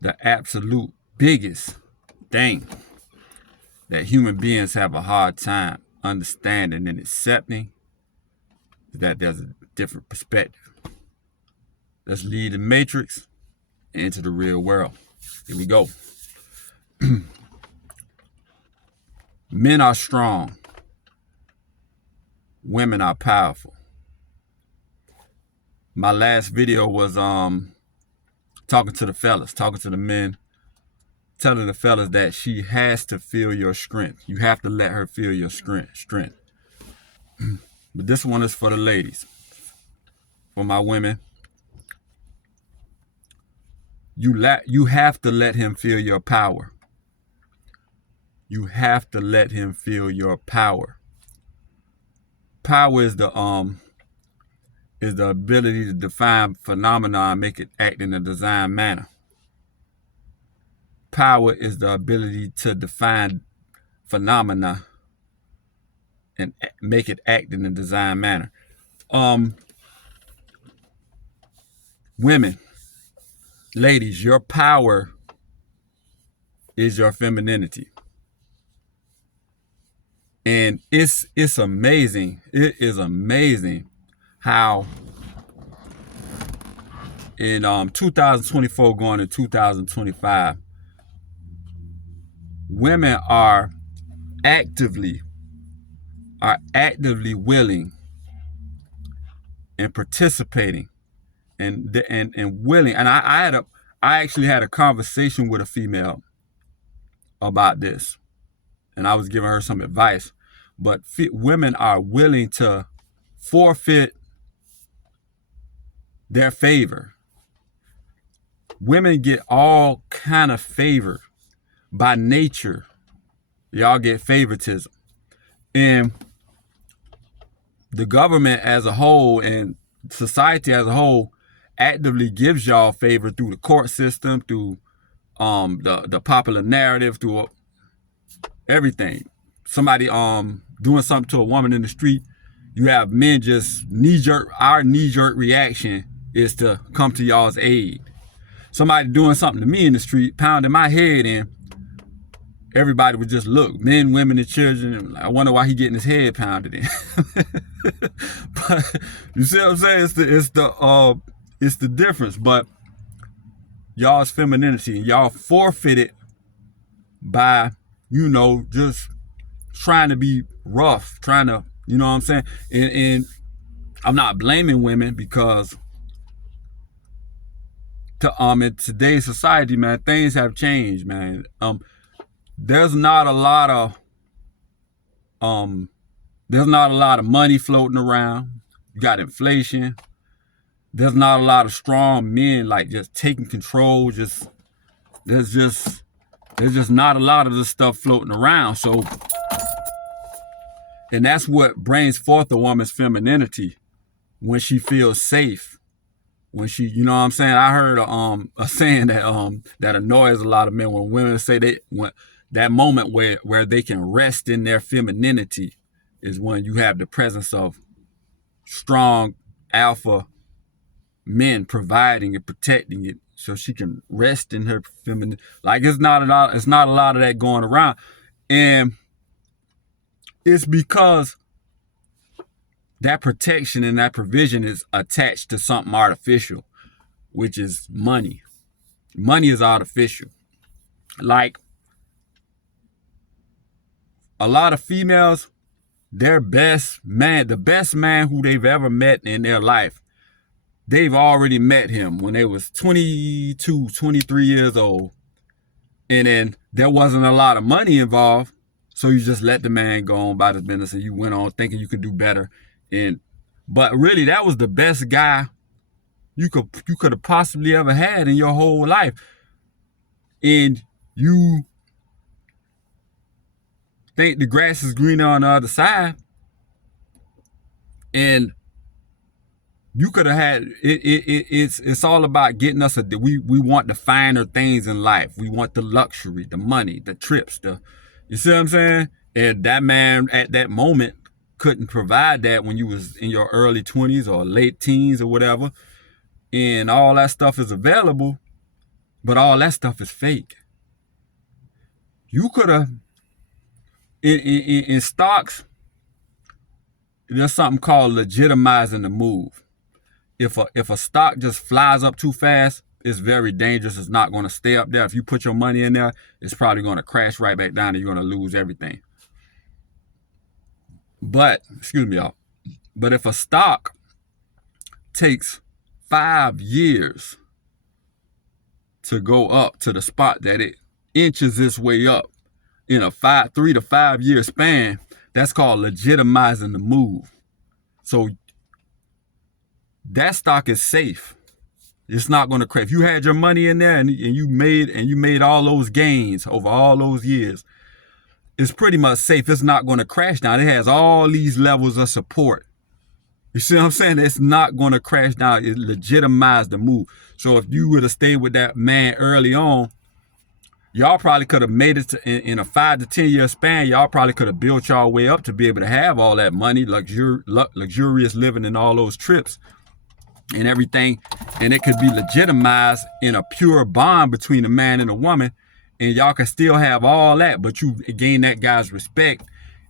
the absolute biggest thing that human beings have a hard time understanding and accepting is that there's a different perspective. Let's leave the matrix into the real world. Here we go. Men are strong. Women are powerful. My last video was talking to the fellas, talking to the men, telling the fellas that she has to feel your strength. You have to let her feel your strength. But this one is for the ladies, for my women. You have to let him feel your power. You have to let him feel your power. Power is the ability to define phenomena and make it act in a designed manner. Power is the ability to define phenomena and make it act in a designed manner. Women, ladies, your power is your femininity. And it's amazing. It is amazing how in 2024 going to 2025, women are actively willing and participating and willing. And I actually had a conversation with a female about this, and I was giving her some advice. But women are willing to forfeit their favor. Women get all kind of favor by nature. Y'all get favoritism. And the government as a whole and society as a whole actively gives y'all favor through the court system, through the popular narrative, through everything. Somebody doing something to a woman in the street, you have men just our knee-jerk reaction is to come to y'all's aid. Somebody doing something to me in the street, pounding my head in, everybody would just look, men, women, and children. I wonder why he getting his head pounded in. But you see what I'm saying? It's the difference. But y'all's femininity, y'all forfeit it by, just trying to be rough, trying to, you know what I'm saying? And I'm not blaming women because in today's society, man, things have changed, man. There's not a lot of money floating around. You got inflation. There's not a lot of strong men like just taking control. There's just not a lot of this stuff floating around. So, and that's what brings forth a woman's femininity, when she feels safe, when she, you know what I'm saying? I heard a saying that annoys a lot of men, when women say that moment where they can rest in their femininity is when you have the presence of strong alpha men providing and protecting it, so she can rest in her feminine. Like it's not a lot of that going around. And it's because that protection and that provision is attached to something artificial, which is money. Money is artificial. Like a lot of females, the best man who they've ever met in their life, they've already met him when they was 22, 23 years old. And then there wasn't a lot of money involved. So you just let the man go on about his business and you went on thinking you could do better. But really, that was the best guy you could have possibly ever had in your whole life. And you think the grass is greener on the other side. And you could have had it's all about getting us we want the finer things in life. We want the luxury, the money, the trips, you see what I'm saying? And that man at that moment couldn't provide that when you was in your early 20s or late teens or whatever. And all that stuff is available. But all that stuff is fake. You could have in stocks. There's something called legitimizing the move. If a stock just flies up too fast, it's very dangerous. It's not going to stay up there. If you put your money in there, it's probably going to crash right back down and you're going to lose everything. But, excuse me, y'all. But if a stock takes 5 years to go up to the spot that it inches its way up in a 3 to 5 year span, that's called legitimizing the move. So that stock is safe. It's not going to crash. If you had your money in there and you made all those gains over all those years, it's pretty much safe. It's not going to crash down. It has all these levels of support. You see what I'm saying? It's not going to crash down. It legitimized the move. So if you would have stayed with that man early on, y'all probably could have made it in a 5 to 10 year span. Y'all probably could have built y'all way up to be able to have all that money, luxurious living and all those trips and everything. And it could be legitimized in a pure bond between a man and a woman. And y'all can still have all that, but you gain that guy's respect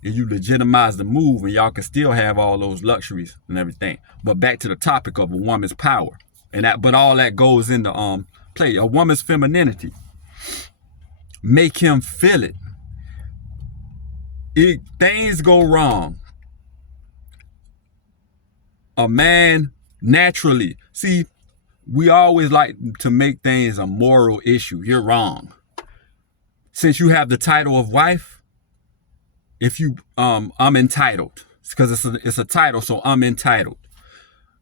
and you legitimize the move, and y'all can still have all those luxuries and everything. But back to the topic of a woman's power. But all that goes into play. A woman's femininity. Make him feel it. Things go wrong. A man naturally, see, we always like to make things a moral issue. You're wrong. Since you have the title of wife, if you I'm entitled, because it's a title, so I'm entitled.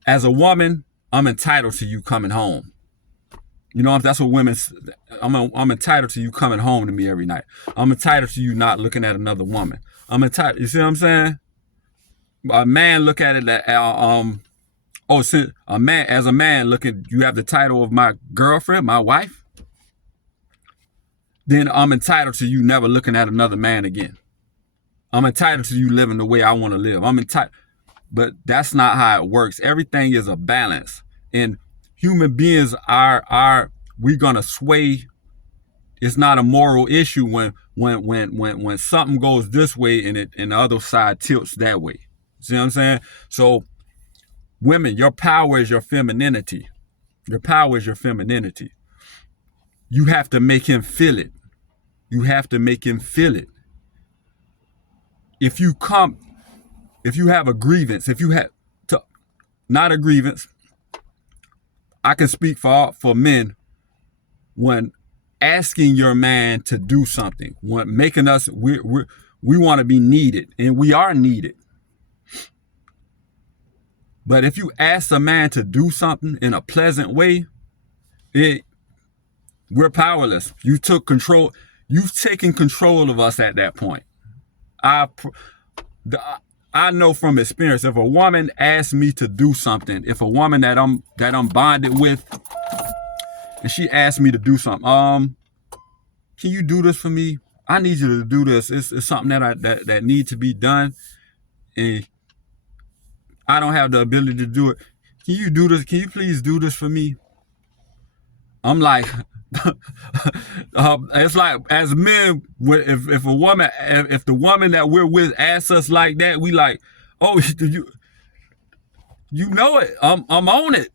As a woman, I'm entitled to you coming home. You know, that's what women. I'm entitled to you coming home to me every night. I'm entitled to you not looking at another woman. I'm entitled. You see what I'm saying? A man look at it that since as a man looking, you have the title of my girlfriend, my wife. Then I'm entitled to you never looking at another man again. I'm entitled to you living the way I want to live. I'm entitled. But that's not how it works. Everything is a balance. And human beings we're gonna sway. It's not a moral issue when something goes this way and the other side tilts that way. See what I'm saying? So women, your power is your femininity. Your power is your femininity. You have to make him feel it. You have to make him feel it. If you have a grievance, not a grievance, I can speak for men when asking your man to do something, when making us, we want to be needed, and we are needed. But if you ask a man to do something in a pleasant way, we're powerless. You took control. You've taken control of us at that point. I know from experience, if a woman asks me to do something, if a woman that I'm bonded with, and she asks me to do something, can you do this for me? I need you to do this. It's something that needs to be done, and I don't have the ability to do it. Can you do this? Can you please do this for me? I'm like, it's like as men, if the woman that we're with asks us like that, we like, oh, you know it. I'm on it.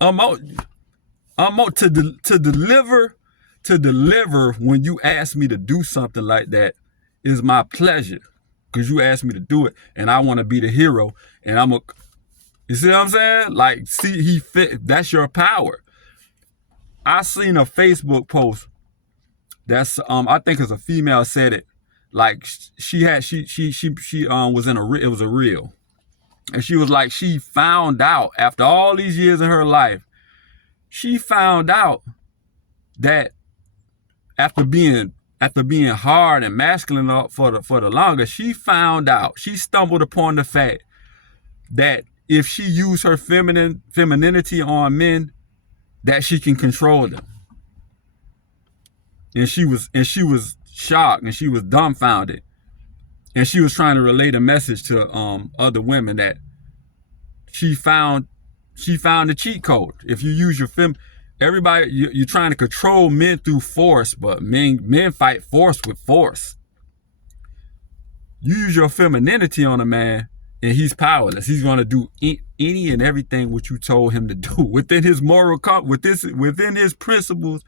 I'm on to deliver when you ask me to do something like that is my pleasure, because you asked me to do it, and I want to be the hero, and you see what I'm saying? Like, see, he fit. That's your power. I seen a Facebook post that's I think it's a female said it, like she was in it was a reel, and she was like, she found out after all these years of her life, she found out that after being hard and masculine for the longest, she stumbled upon the fact that if she used her femininity on men, that she can control them. And she was shocked, and she was dumbfounded. And she was trying to relate a message to other women that she found the cheat code. If you use your Everybody, you're trying to control men through force, but men fight force with force. You use your femininity on a man, and he's powerless. He's going to do any and everything what you told him to do within his moral within his principles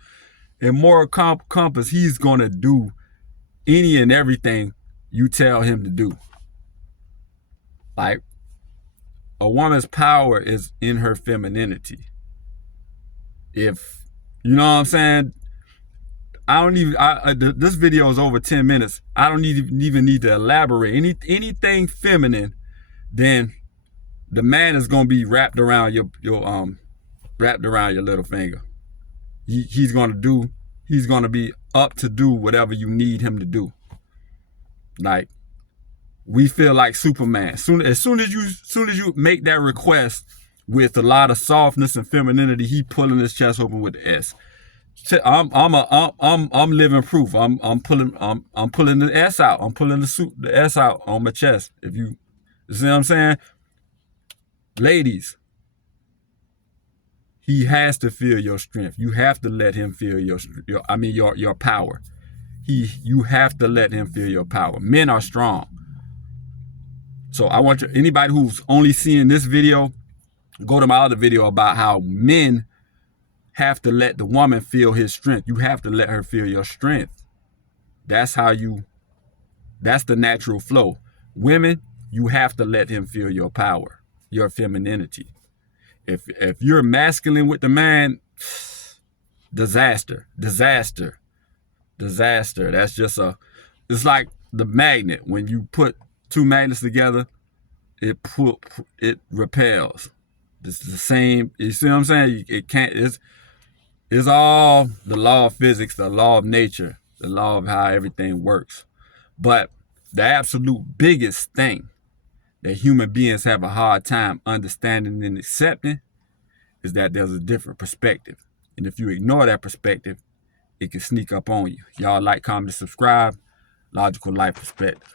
and moral compass. He's going to do any and everything you tell him to do. Like, a woman's power is in her femininity. If you know what I'm saying, I don't even. This video is over 10 minutes. I don't even need to elaborate anything feminine. Then the man is gonna be wrapped around your little finger. He's gonna be up to do whatever you need him to do. Like, we feel like Superman. As soon as you make that request with a lot of softness and femininity, he pulling his chest open with the S. I'm living proof. I'm pulling the S out. I'm pulling the S out on my chest. If you see what I'm saying, ladies, he has to feel your strength. You have to let him feel your power. You have to let him feel your power. Men are strong. So I want anybody who's only seeing this video, go to my other video about how men have to let the woman feel his strength. You have to let her feel your strength. That's the natural flow. Women, you have to let him feel your power, your femininity. If you're masculine with the man, disaster. That's just it's like the magnet. When you put two magnets together, it repels. It's the same. You see what I'm saying? It can't. It's all the law of physics, the law of nature, the law of how everything works. But the absolute biggest thing that human beings have a hard time understanding and accepting is that there's a different perspective. And if you ignore that perspective, it can sneak up on you. Y'all like, comment, and subscribe. Logical Life Perspective.